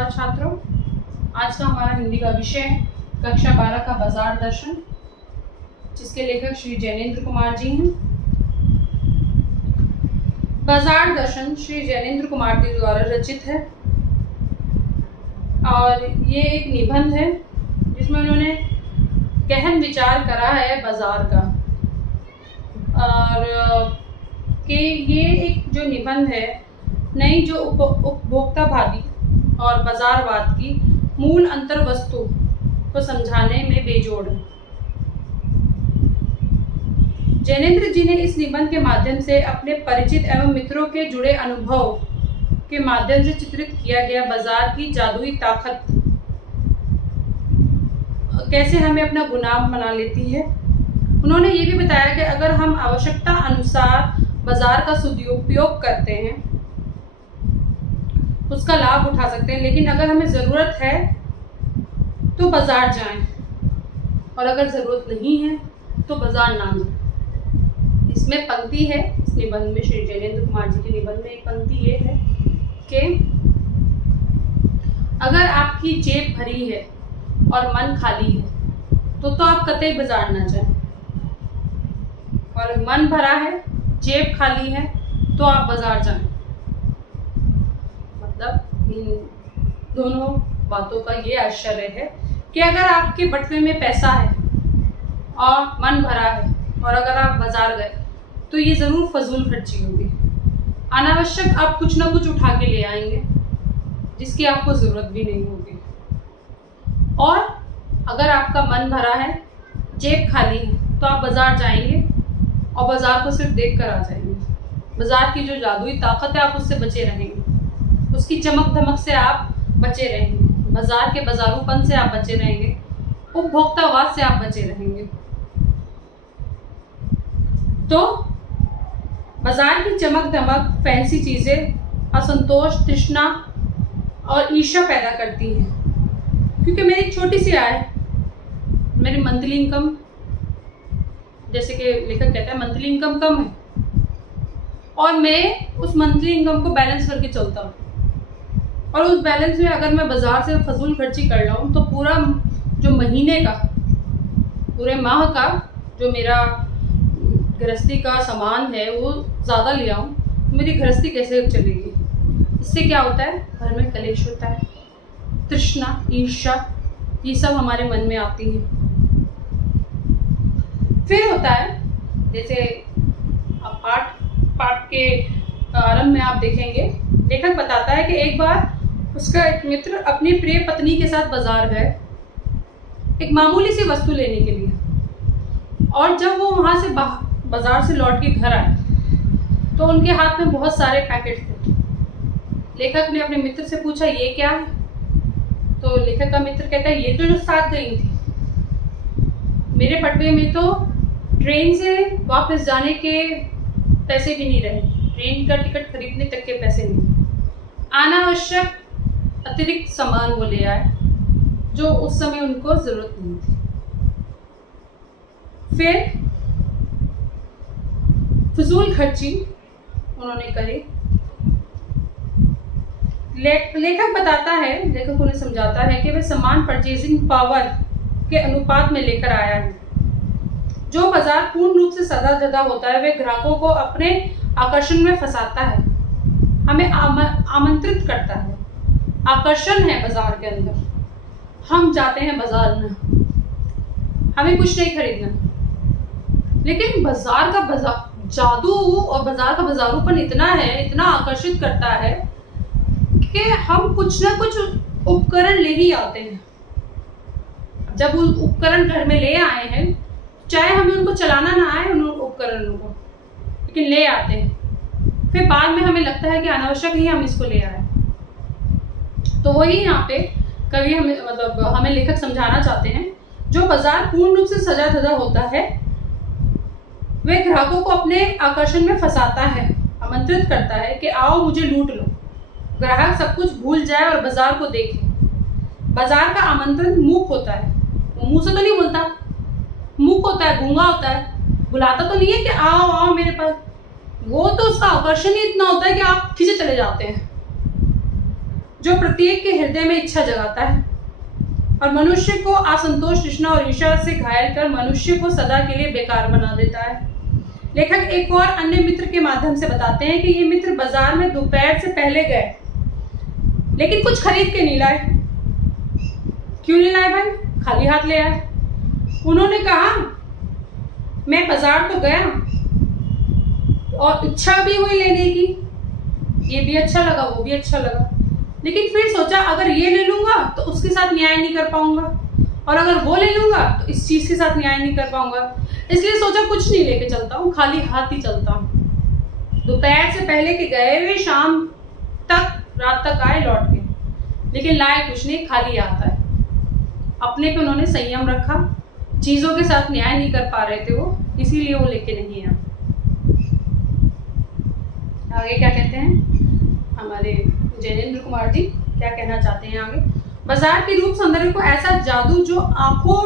नमस्कार छात्रों, आज का हमारा हिंदी का विषय है कक्षा 12 का बाजार दर्शन, जिसके लेखक श्री जैनेन्द्र कुमार जी हैं। बाजार दर्शन श्री जैनेन्द्र कुमार जी द्वारा रचित है और ये एक निबंध है जिसमें उन्होंने गहन विचार करा है बाजार का, और कि ये एक जो निबंध है नई जो उपभोक्तावादी और बाजारवाद की मूल अंतर वस्तु को समझाने में बेजोड़ है। जैनेन्द्र जी ने इस निबंध के माध्यम से अपने परिचित एवं मित्रों के जुड़े अनुभव के माध्यम से चित्रित किया गया बाजार की जादुई ताकत कैसे हमें अपना गुलाम बना लेती है। उन्होंने ये भी बताया कि अगर हम आवश्यकता अनुसार बाजार का सदुपयोग करते हैं, उसका लाभ उठा सकते हैं, लेकिन अगर हमें ज़रूरत है तो बाजार जाएं और अगर ज़रूरत नहीं है तो बाजार ना जाएं। इसमें पंक्ति है, इस निबंध में श्री जैनेन्द्र कुमार जी के निबंध में एक पंक्ति ये है कि अगर आपकी जेब भरी है और मन खाली है तो आप कतई बाजार ना जाएं, और मन भरा है, जेब खाली है तो आप बाजार जाएं। मतलब इन दोनों बातों का ये आश्चर्य है कि अगर आपके बटुए में पैसा है और मन भरा है और अगर आप बाजार गए तो ये ज़रूर फजूल खर्ची होगी। अनावश्यक आप कुछ ना कुछ उठा के ले आएंगे जिसकी आपको ज़रूरत भी नहीं होगी। और अगर आपका मन भरा है, जेब खाली है तो आप बाजार जाएंगे और बाजार को सिर्फ देख कर आ जाएंगे। बाजार की जो जादुई ताकत है आप उससे बचे रहेंगे, उसकी चमक धमक से आप बचे रहेंगे, बाजार के बाजारूपन से आप बचे रहेंगे, उपभोक्तावाद से आप बचे रहेंगे। तो बाजार की चमक धमक, फैंसी चीज़ें असंतोष, तृष्णा और ईर्ष्या पैदा करती हैं। क्योंकि मेरी एक छोटी सी आय, मेरी मंथली इनकम, जैसे कि लेखक कहता है मंथली इनकम कम है और मैं उस मंथली इनकम को बैलेंस करके चलता हूँ, और उस बैलेंस में अगर मैं बाजार से फजूल खर्ची कर रहा हूँ तो पूरा जो महीने का, पूरे माह का जो मेरा गृहस्थी का सामान है वो ज़्यादा लिया हूँ, मेरी गृहस्थी कैसे चलेगी। इससे क्या होता है, घर में कलेश होता है, तृष्णा, ईर्ष्या, ये सब हमारे मन में आती हैं। फिर होता है, जैसे अब पाठ के आरंभ में आप देखेंगे, लेखक बताता है कि एक बार उसका एक मित्र अपनी प्रिय पत्नी के साथ बाजार गए एक मामूली सी वस्तु लेने के लिए, और जब वो वहाँ से बाजार से लौट के घर आए तो उनके हाथ में बहुत सारे पैकेट थे। लेखक ने अपने मित्र से पूछा ये क्या है, तो लेखक का मित्र कहता है ये तो जो साथ गई थी, मेरे बटुए में तो ट्रेन से वापस जाने के पैसे भी नहीं रहे, ट्रेन का टिकट खरीदने तक के पैसे नहीं, अनावश्यक अतिरिक्त सामान वो ले आए जो उस समय उनको ज़रूरत नहीं थी। फिर फजूल खर्ची उन्होंने करी। लेखक बताता है, लेखक उन्हें समझाता है कि वह सामान परचेजिंग पावर के अनुपात में लेकर आया है। जो बाजार पूर्ण रूप से सदा जदा होता है वह ग्राहकों को अपने आकर्षण में फंसाता है, हमें आमंत्रित करता है। आकर्षण है बाजार के अंदर, हम जाते हैं बाजार में, हमें कुछ नहीं खरीदना, लेकिन बाजार का जादू और बाजार का बाजारूपन इतना है, इतना आकर्षित करता है कि हम कुछ ना कुछ उपकरण ले ही आते हैं। जब उन उपकरण घर में ले आए हैं, चाहे हमें उनको चलाना ना आए उन उपकरणों को, लेकिन ले आते हैं। फिर बाद में हमें लगता है कि अनावश्यक ही हम इसको ले आए। तो वही यहाँ पे कवि हमें लेखक समझाना चाहते हैं, जो बाजार पूर्ण रूप से सजा धजा होता है वह ग्राहकों को अपने आकर्षण में फंसाता है, आमंत्रित करता है कि आओ मुझे लूट लो। ग्राहक सब कुछ भूल जाए और बाजार को देखे। बाजार का आमंत्रण मूक होता है, वो मुंह से तो नहीं बोलता, मूक होता है, गूंगा होता है, बुलाता तो नहीं है कि आओ आओ मेरे पास, वो तो उसका आकर्षण ही इतना होता है कि आप खींचे चले जाते हैं। जो प्रत्येक के हृदय में इच्छा जगाता है और मनुष्य को असंतोष, तृष्णा और ईर्ष्या से घायल कर मनुष्य को सदा के लिए बेकार बना देता है। लेखक एक और अन्य मित्र के माध्यम से बताते हैं कि ये मित्र बाजार में दोपहर से पहले गए, लेकिन कुछ खरीद के नहीं लाए। क्यों नहीं लाए भाई? खाली हाथ ले आए। उन्होंने कहा मैं बाजार तो गया और इच्छा भी हुई लेने की, ये भी अच्छा लगा, वो भी अच्छा लगा, लेकिन फिर सोचा अगर ये ले लूंगा तो उसके साथ न्याय नहीं कर पाऊंगा, और अगर वो ले लूंगा तो इस चीज के साथ न्याय नहीं कर पाऊंगा, इसलिए सोचा कुछ नहीं लेके चलता हूँ, खाली हाथ ही चलता हूँ। दोपहर से पहले के गए हुए शाम तक, रात तक आए लौट के, लेकिन लाए कुछ नहीं, खाली आता है। अपने पे उन्होंने संयम रखा, चीजों के साथ न्याय नहीं कर पा रहे थे वो, इसीलिए वो लेके नहीं आए। आगे क्या कहते हैं हमारे जैनेन्द्र कुमार जी, क्या कहना चाहते हैं आगे? बाजार के रूप सौंदर्य को ऐसा जादू जो आंखों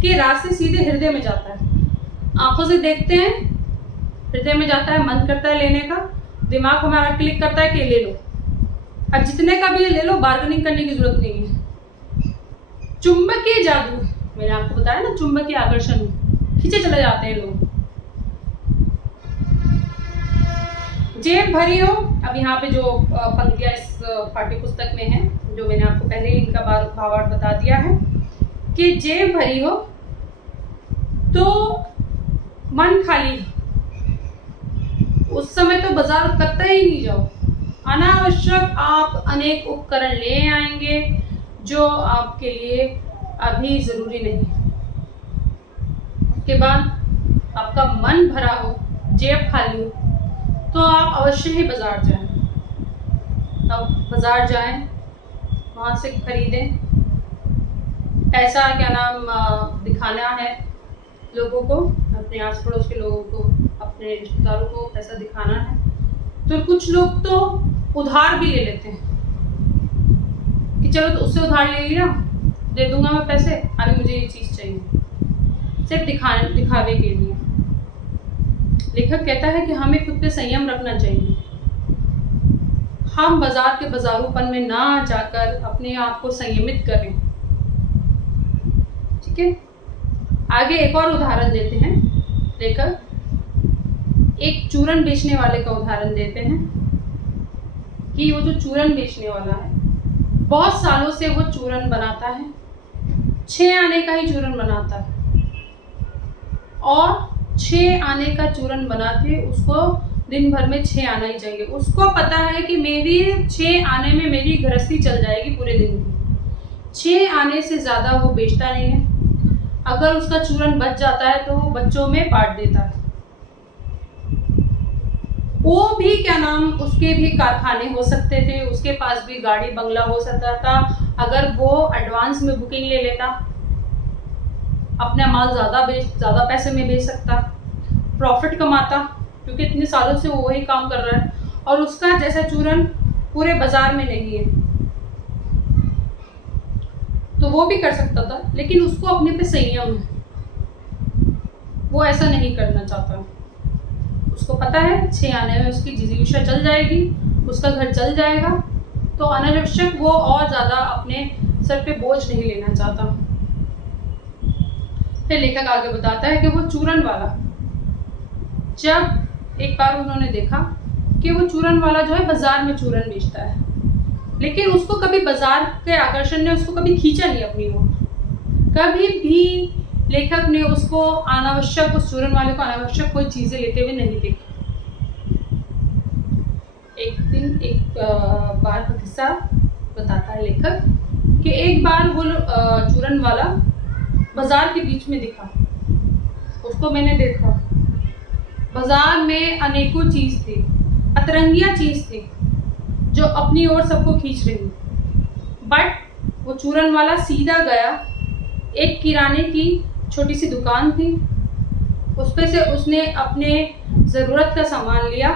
के रास्ते सीधे हृदय में जाता है। आंखों से देखते हैं, हृदय में जाता है, मन करता है लेने का, दिमाग हमारा क्लिक करता है कि ले लो, अब जितने का भी ले लो, बार्गेनिंग करने की जरूरत नहीं है। चुंबकीय जादू, मैंने आपको बताया ना, चुंबकीय आकर्षण, खींचे चले जाते हैं लोग। जेब भरी हो, अब यहाँ पे जो पंक्तियां इस पाठ्य पुस्तक में है, जो मैंने आपको पहले ही इनका भावार्थ बता दिया है कि जेब भरी हो तो मन खाली, उस समय तो बाजार कतई ही नहीं जाओ। अनावश्यक आप अनेक उपकरण ले आएंगे जो आपके लिए अभी जरूरी नहीं है। उसके बाद आपका मन भरा हो, जेब खाली हो, तो आप अवश्य ही बाजार जाएं। अब बाजार जाएं, वहाँ से खरीदें, पैसा क्या नाम दिखाना है लोगों को, अपने आस पड़ोस के लोगों को, अपने रिश्तेदारों को पैसा दिखाना है। तो कुछ लोग तो उधार भी ले लेते हैं कि चलो तो उससे उधार ले लिया, दे दूंगा मैं पैसे, अभी मुझे ये चीज़ चाहिए, सिर्फ दिखावे के लिए। लेखक कहता है कि हमें खुद पे संयम रखना चाहिए। हम बाजार के बाजारूपन में ना जाकर अपने आप को संयमित करें। ठीक है, आगे एक और उदाहरण देते हैं। लेखक एक चूरन बेचने वाले का उदाहरण देते हैं कि वो जो चूरन बेचने वाला है, बहुत सालों से वो चूरन बनाता है, 6 आने का ही चूरन बनाता है, और 6 आने का चूरन बनाते उसको दिन भर में 6 आना ही चाहिए। उसको पता है कि मेरी 6 आने में मेरी गृहस्थी चल जाएगी पूरे दिन की। 6 आने से ज़्यादा वो बेचता नहीं है। अगर उसका चूरन बच जाता है तो वो बच्चों में बांट देता है। वो भी क्या नाम, उसके भी कारखाने हो सकते थे, उसके पास भी गाड़ी बंगला हो सकता था। अगर वो एडवांस में बुकिंग ले लेता, अपना माल ज़्यादा पैसे में बेच सकता, प्रॉफिट कमाता, क्योंकि इतने सालों से वो वही काम कर रहा है और उसका जैसा चूरन पूरे बाजार में नहीं है, तो वो भी कर सकता था। लेकिन उसको अपने पे संयम है, वो ऐसा नहीं करना चाहता। उसको पता है 6 आने में उसकी जीविका चल जाएगी, उसका घर चल जाएगा, तो अनावश्यक वो और ज़्यादा अपने सर पे बोझ नहीं लेना चाहता। फिर लेखक आगे बताता है कि वो चूरन वाला, जब एक बार उन्होंने देखा कि वो चूरन वाला जो है बाजार में चूरन बेचता है, लेकिन उसको कभी बाजार के आकर्षण ने उसको कभी खींचा नहीं अपनी ओर। कभी भी लेखक ने उसको अनावश्यक, उस चूरन वाले को अनावश्यक कोई चीजें लेते हुए नहीं देखी। एक दिन एक बार का किस्सा बताता है लेखक कि एक बार वो चूरन वाला बाजार के बीच में दिखा। उसको मैंने देखा, बाजार में अनेकों चीज थी, अतरंगिया चीज थी जो अपनी ओर सबको खींच रही। बट वो चूरन वाला सीधा गया, एक किराने की छोटी सी दुकान थी, उस पे से उसने अपने ज़रूरत का सामान लिया।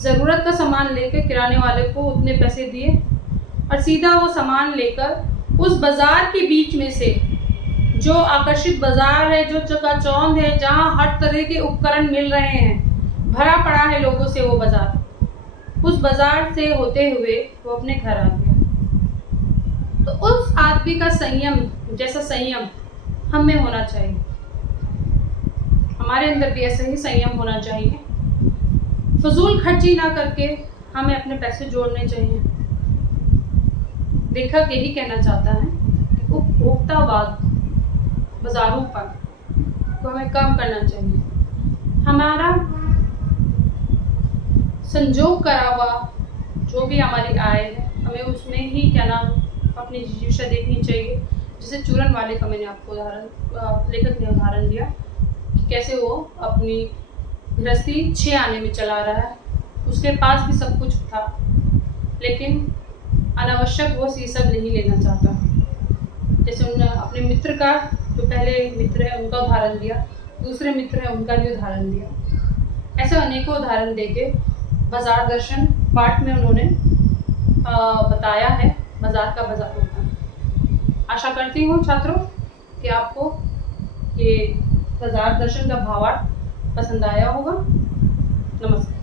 ज़रूरत का सामान लेकर किराने वाले को उतने पैसे दिए और सीधा वो सामान लेकर उस बाजार के बीच में से, जो आकर्षित बाजार है, जो चकाचौंध है, जहाँ हर तरह के उपकरण मिल रहे हैं, भरा पड़ा है लोगों से वो बाजार, उस बाजार से होते हुए वो अपने घर आ गया। तो उस आदमी का संयम जैसा संयम हम में होना चाहिए, हमारे अंदर भी ऐसा ही संयम होना चाहिए। फजूल खर्ची ना करके हमें अपने पैसे जोड़ने चाहिए। लेखक यही कहना चाहता है कि उपभोक्तावाद बाजारों पर तो हमें कम करना चाहिए। हमारा संजोग करा हुआ जो भी हमारी आय है, हमें उसमें ही क्या नाम अपनी जीविका देखनी चाहिए। जैसे चूरन वाले का मैंने आपको लेखक ने उदाहरण दिया कि कैसे वो अपनी गृहस्थी 6 आने में चला रहा है, उसके पास भी सब कुछ था, लेकिन अनावश्यक वो ये सब नहीं लेना चाहता। जैसे उन्होंने अपने मित्र का, जो पहले मित्र है उनका उदाहरण दिया, दूसरे मित्र है उनका भी उदाहरण दिया। ऐसे अनेकों उदाहरण देके बाजार दर्शन पाठ में उन्होंने बताया है बाजार का बाजार होता है। आशा करती हूँ छात्रों कि आपको ये बाजार दर्शन का भावार्थ पसंद आया होगा। नमस्कार।